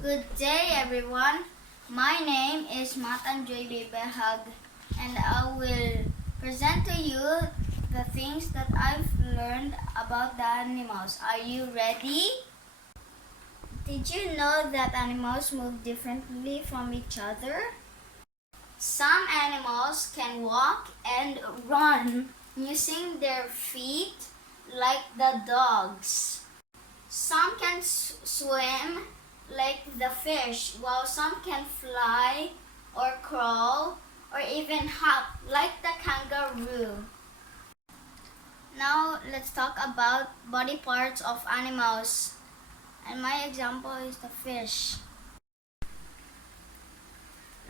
Good day, everyone. My name is Matanjoy Bebehag, and I will present to you the things that I've learned about the animals. Are you ready? Did you know that animals move differently from each other? Some animals can walk and run using their feet like the dogs. Some can swim like the fish, while some can fly or crawl or even hop like the kangaroo. Now let's talk about body parts of animals. And my example is the fish.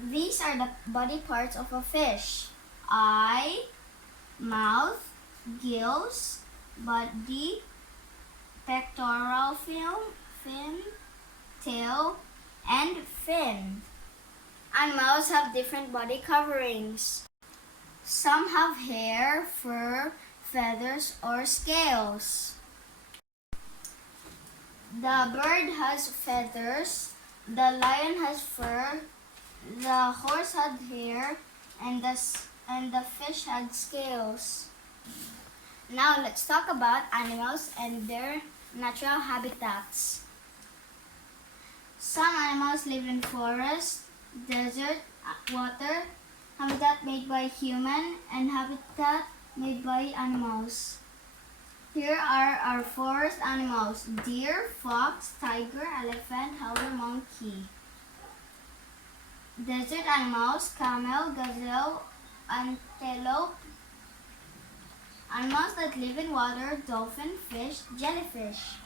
These are the body parts of a fish: eye, mouth, gills, body, pectoral fin, tail, and fin. Animals have different body coverings. Some have hair, fur, feathers, or scales. The bird has feathers, the lion has fur, the horse had hair, and the fish had scales. Now let's talk about animals and their natural habitats. Some animals live in forest, desert, water, habitat made by human, and habitat made by animals. Here are our forest animals: deer, fox, tiger, elephant, howler, monkey. Desert animals: camel, gazelle, antelope. Animals that live in water: dolphin, fish, jellyfish.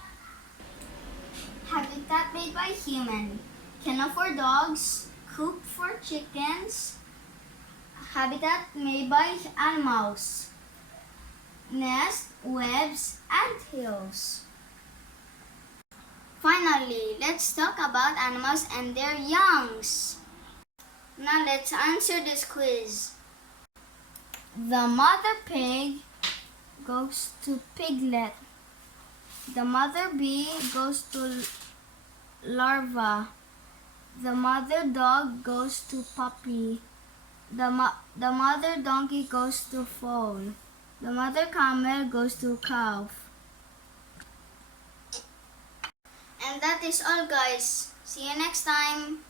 Habitat made by human: kennel for dogs, coop for chickens. Habitat made by animals: nest, webs, and hills. Finally, let's talk about animals and their youngs. Now let's answer this quiz. The mother pig goes to piglet. The mother bee goes to larva. The mother dog goes to puppy. The mother donkey goes to foal. The mother camel goes to calf. And that is all, guys. See you next time.